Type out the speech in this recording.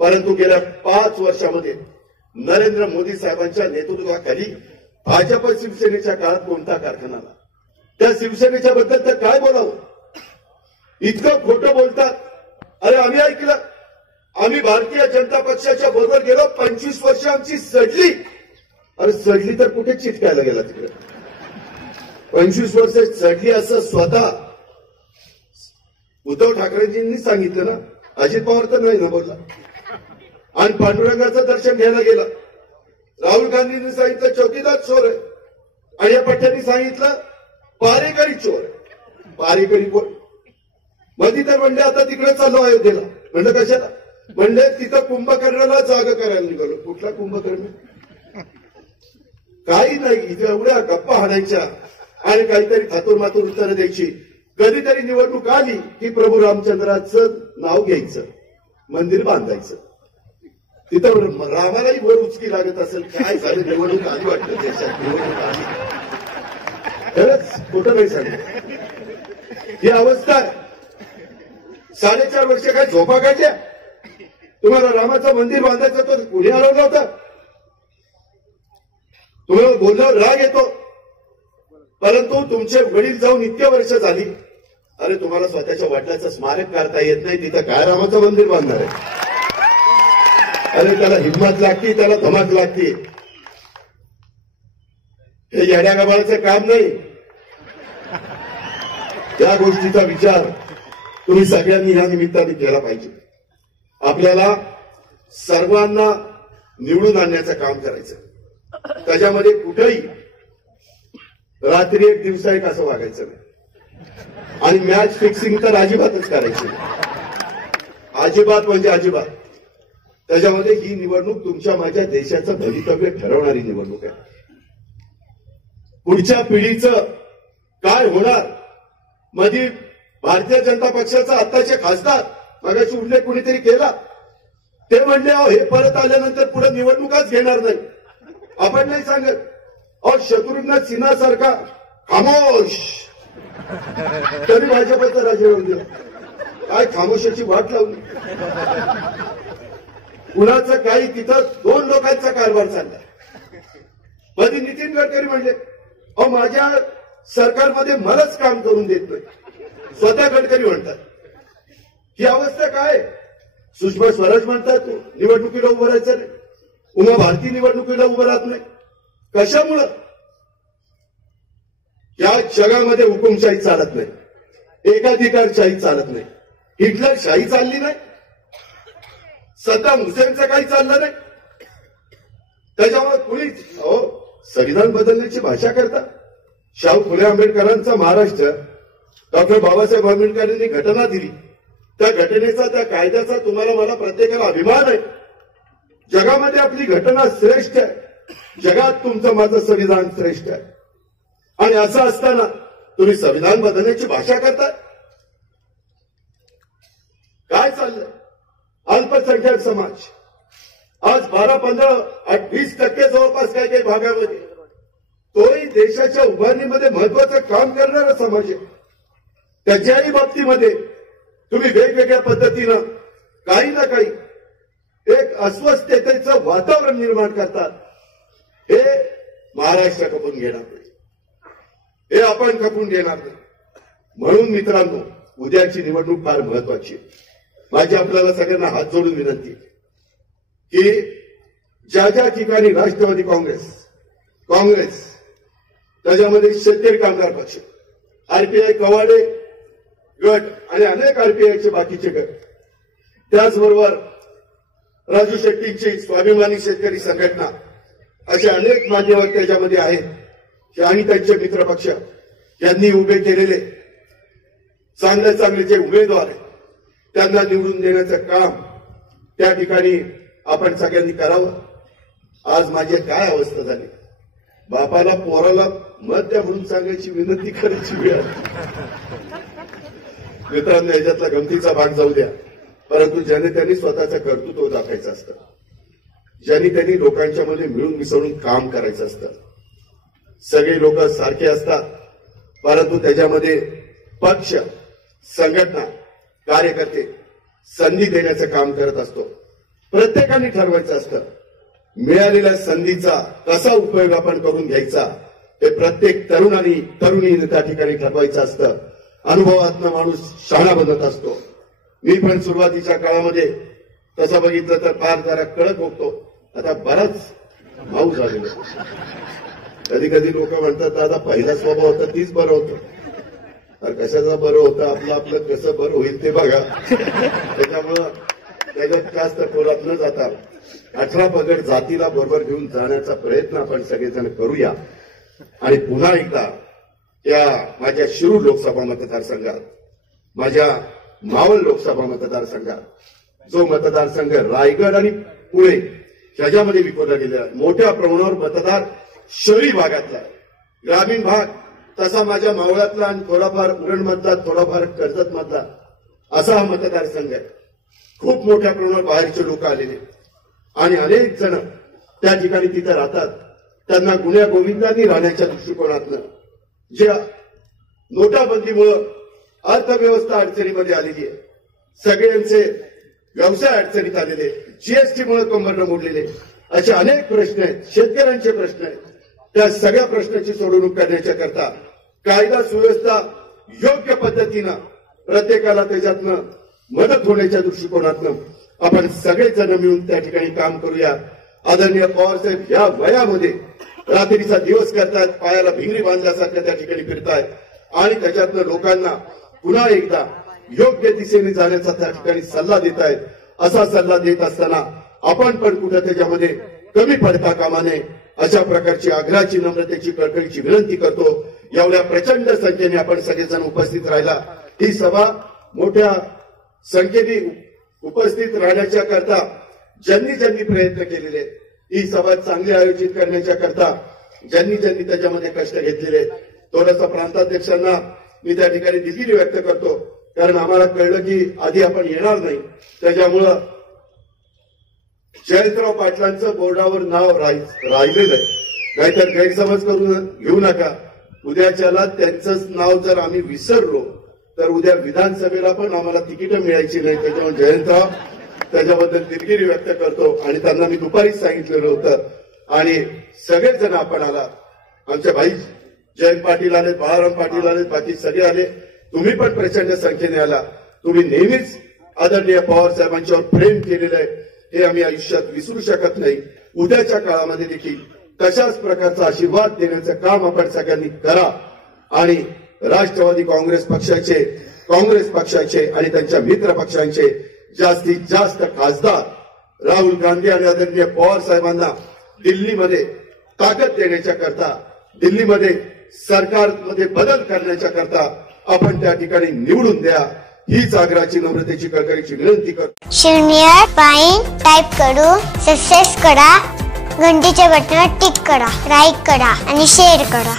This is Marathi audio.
परंतु गेल्या पाच वर्षामध्ये नरेंद्र मोदी साहेबांच्या नेतृत्वाखाली भाजप शिवसेनेच्या काळात कोणता कारखाना आला? त्या शिवसेनेच्या बद्दल तर काय बोलावं? इतकं खोटं बोलतात. अरे आम्ही ऐकलं. आम्ही भारतीय जनता पक्षाच्या बरोबर गेलो. पंचवीस वर्ष आमची सडली. अरे सडली तर कुठे चिटकायला गेला तिकडे? पंचवीस वर्ष चढली असं स्वतः उद्धव ठाकरेजींनी सांगितलं ना? अजित पवार तर नाही ना बोलला आणि पांडुरंगाचं दर्शन घ्यायला गेला. राहुल गांधींनी सांगितलं चौकीदार चोर आहे. आणि या पठ्यानी सांगितलं पारेकरी चोर आहे. पारेकरी कोण? मधी तर म्हणले आता तिकडे चालू अयोध्येला. म्हणलं कशाला? म्हणले तिथं कुंभकर्णाला जागा करायला निघालो. कुठला कुंभकर्ण? काही नाही इथे एवढ्या गप्पा हाणायच्या. आणि काहीतरी थातूर मातूर उत्तरं द्यायची. कधीतरी निवडणूक आली की प्रभू रामचंद्राचं नाव घ्यायचं. मंदिर बांधायचं. तिथं रामालाही वर उचकी लागत असेल. काय झालं? निवडणूक आधी वाटतं देशात. निवडणूक आधी खरंच कुठं नाही सांगितलं ही अवस्था आहे. साडेचार वर्ष काय झोपा काढल्या तुम्हाला रामाचं मंदिर बांधायचं तर कुणी हरवलं होतं? तुम्हाला बोलल्यावर राग येतो. परंतु तुमचे वडील जाऊन इतके वर्ष झाली. अरे तुम्हाला स्वतःच्या वडिलाचं स्मारक करता येत नाही. तिथं काय रामाचं मंदिर बांधणार आहे? आणि त्याला हिंमत लागते त्याला धमक लागते. हे येड्या गबाळाचं काम नाही. त्या गोष्टीचा विचार तुम्ही सगळ्यांनी या निमित्ताने केला पाहिजे. आपल्याला सर्वांना निवडून आणण्याचं काम करायचं त्याच्यामध्ये कुठेही रात्री एक दिवसा एक असं वागायचं नाही. आणि मॅच फिक्सिंग तर अजिबातच करायची अजिबात म्हणजे अजिबात. त्याच्यामध्ये ही निवडणूक तुमच्या माझ्या देशाचं भवितव्य ठरवणारी निवडणूक आहे. पुढच्या पिढीचं काय होणार? मधी भारतीय जनता पक्षाचा आत्ताचे खासदार मगाशी उल्लेख कुणीतरी केला. ते म्हणले अहो हे परत आल्यानंतर पुढे निवडणुकाच घेणार नाही. आपण नाही सांगत. अहो शत्रुघ्न सिन्हा सारखा खामोश. तरी भाजपचा राजीनामा दिला काय खामोशाची वाट लावली कुणाचं काही तिथं दोन लोकांचा कारभार चालला मध्ये नितीन गडकरी म्हणले अहो माझ्या सरकारमध्ये मलाच काम करून देत नाही. स्वतः गडकरी म्हणतात. ही अवस्था काय? सुषमा स्वराज म्हणतात निवडणुकीला उभं राहायचं नाही. उमा भारती निवडणुकीला उभं राहत नाही. कशामुळं? या जगामध्ये हुकुमशाही चालत नाही. एकाधिकारशाही चालत नाही. हिटलर शाही चालली नाही. सद्दाम हुसेनचं काही चाललं नाही. त्याच्यामुळे कुणीच हो संविधान बदलण्याची भाषा करता. शाहू फुले आंबेडकरांचा महाराष्ट्र डॉक्टर बाबासाहेब आंबेडकरांनी घटना दिली. त्या घटनेचा त्या कायद्याचा तुम्हाला मला प्रत्येकाला अभिमान आहे. जगामध्ये आपली घटना श्रेष्ठ आहे. जगात तुमचं माझं संविधान श्रेष्ठ आहे. आणि असं असताना तुम्ही संविधान बदलण्याची भाषा करताय. काय चाललंय? अल्पसंख्याक समाज. आज बारा पंधरा वीस टक्के जवळपास काही काही भागामध्ये. तोही देशाच्या उभारणीमध्ये महत्वाचं काम करणारा समाज आहे. त्याच्याही बाबतीमध्ये तुम्ही वेगवेगळ्या पद्धतीनं काही ना काही एक अस्वस्थतेचं वातावरण निर्माण करतात. हे महाराष्ट्र खपून घेणार नाही. हे आपण खपून घेणार नाही. म्हणून मित्रांनो उद्याची निवडणूक फार महत्वाची आहे. माझी आपल्याला सगळ्यांना हात जोडून विनंती की ज्या ज्या ठिकाणी राष्ट्रवादी काँग्रेस काँग्रेस त्याच्यामध्ये शेतकरी कामगार पक्ष आरपीआय कवाडे गट आणि अनेक आरपीआयचे बाकीचे गट त्याचबरोबर राजू शेट्टींची स्वाभिमानी शेतकरी संघटना असे अनेक मान्यवर त्याच्यामध्ये आहेत आणि त्यांचे मित्रपक्ष यांनी उभे केलेले चांगले चांगले जे उमेदवार आहेत त्यांना निवडून देण्याचं काम त्या ठिकाणी आपण सगळ्यांनी करावं. आज माझी काय अवस्था झाली? बापाला पोराला मत म्हणून सांगायची विनंती करायची वेळ. मित्रांनी मित्रांनो याच्यातला गमतीचा भाग जाऊ द्या. परंतु ज्याने त्यांनी स्वतःचं कर्तृत्व दाखवायचं असतं ज्यांनी त्यांनी लोकांच्या मध्ये मिळून मिसळून काम करायचं असतं. सगळे लोक सारखे असतात परंतु त्याच्यामध्ये पक्ष संघटना कार्यकर्ते संधी देण्याचं काम करत असतो. प्रत्येकाने ठरवायचं असतं. मिळालेल्या संधीचा कसा उपयोग आपण करून घ्यायचा ते प्रत्येक तरुणांनी तरुणी त्या ठिकाणी ठरवायचं असतं. अनुभवातनं माणूस शहाणा बनत असतो. मी पण सुरुवातीच्या काळामध्ये तसं बघितलं तर फार जरा कळत होतो. आता बराच भाऊ झालेलो. कधी कधी लोक म्हणतात दादा पहिला स्वभाव होता तीच बरं होतं. कशाचा बरं होतं? आपलं आपलं कसं बरं होईल ते बघा. त्याच्यामुळं त्याच्यात जास्त खोलात न जाता अठरा पगड जातीला बरोबर घेऊन जाण्याचा प्रयत्न आपण सगळेजण करूया. आणि पुन्हा एकदा या माझ्या शिरूर लोकसभा मतदारसंघात माझ्या मावळ लोकसभा मतदारसंघात जो मतदारसंघ रायगड आणि पुणे ह्याच्यामध्ये विखुरला गेलेला मोठ्या प्रमाणावर मतदार शहरी भागातला ग्रामीण भाग तसा माझ्या मावळातला आणि थोडाफार उरणमधला थोडाफार कर्जत मधला असा हा मतदारसंघ आहे. खूप मोठ्या प्रमाणावर बाहेरचे लोक आलेले आणि अनेक जण त्या ठिकाणी तिथे राहतात. त्यांना गुन्ह्या गोविंदांनी राहण्याच्या दृष्टिकोनातनं जे नोटाबंदीमुळं अर्थव्यवस्था अडचणीमध्ये आलेली आहे. सगळ्यांचे व्यवसाय अडचणीत आलेले जीएसटी मुळे कंबरनं मोडलेले असे अनेक प्रश्न आहेत. शेतकऱ्यांचे प्रश्न आहेत. त्या सगळ्या प्रश्नाची सोडवणूक करण्याच्या करता कायदा सुव्यवस्था योग्य पद्धतीनं प्रत्येकाला त्याच्यातनं मदत होण्याच्या दृष्टिकोनातनं आपण सगळेजण मिळून त्या ठिकाणी काम करूया. आदरणीय पवारसाहेब या वयामध्ये रात्रीचा दिवस करतायत पायाला भिंगरी बांधल्यासारख्या त्या ठिकाणी फिरतायत आणि त्याच्यातनं लोकांना पुन्हा एकदा योग्य दिशेने जाण्याचा त्या ठिकाणी सल्ला देत आहेत असा सल्ला देत असताना आपण पण कुठं त्याच्यामध्ये कमी पडता कामा नये अशा प्रकारची आग्रहाची नम्रतेची कळकळीची विनंती करतो. एवढ्या प्रचंड संख्येने आपण सगळेजण उपस्थित राहिला. ही सभा मोठ्या संख्येने उपस्थित राहण्याच्या करता ज्यांनी ज्यांनी प्रयत्न केलेले ही सभा चांगली आयोजित करण्याच्या करता ज्यांनी ज्यांनी त्याच्यामध्ये कष्ट घेतलेले थोडासा प्रांताध्यक्षांना मी त्या ठिकाणी दिलगिरी व्यक्त करतो. कारण आम्हाला कळलं की आधी आपण येणार नाही. त्याच्यामुळं जयंतराव पाटलांचं बोर्डावर नाव राहिलेलं आहे. नाहीतर गैरसमज करून घेऊ नका. उद्याच्याला त्यांचंच नाव जर आम्ही विसरलो तर उद्या विधानसभेला पण आम्हाला तिकीटं मिळायची नाही. त्याच्यामुळे जयंतराव त्याच्याबद्दल दिलगिरी व्यक्त करतो आणि त्यांना मी दुपारीच सांगितलेलं होतं. आणि सगळेजण आपण आला. आमच्या भाई जयंत पाटील आले बाळाराम पाटील आले बाकी सगळे आले. तुम्ही पण प्रचंड संख्येने आला. तुम्ही नेहमीच आदरणीय पवार साहेबांच्यावर प्रेम केलेलं आहे. हे आम्ही आयुष्यात विसरू शकत नाही. उद्याच्या काळामध्ये देखील तशाच प्रकारचा आशीर्वाद देण्याचं काम आपण सगळ्यांनी करा. आणि राष्ट्रवादी काँग्रेस पक्षाचे काँग्रेस पक्षाचे आणि त्यांच्या मित्र पक्षांचे जास्तीत जास्त खासदार राहुल गांधी आणि आदरणीय पवार साहेबांना दिल्लीमध्ये ताकद देण्याच्या करता दिल्लीमध्ये सरकारमध्ये बदल करण्याच्या करता आपण त्या ठिकाणी निवडून द्या. हीच आग्रहाची नम्रतेची कळकळीची विनंती करतो. शून्य टाईप करू सक्सेस करा. घंटीच्या बटनावर टिक करा लाईक करा आणि शेअर करा.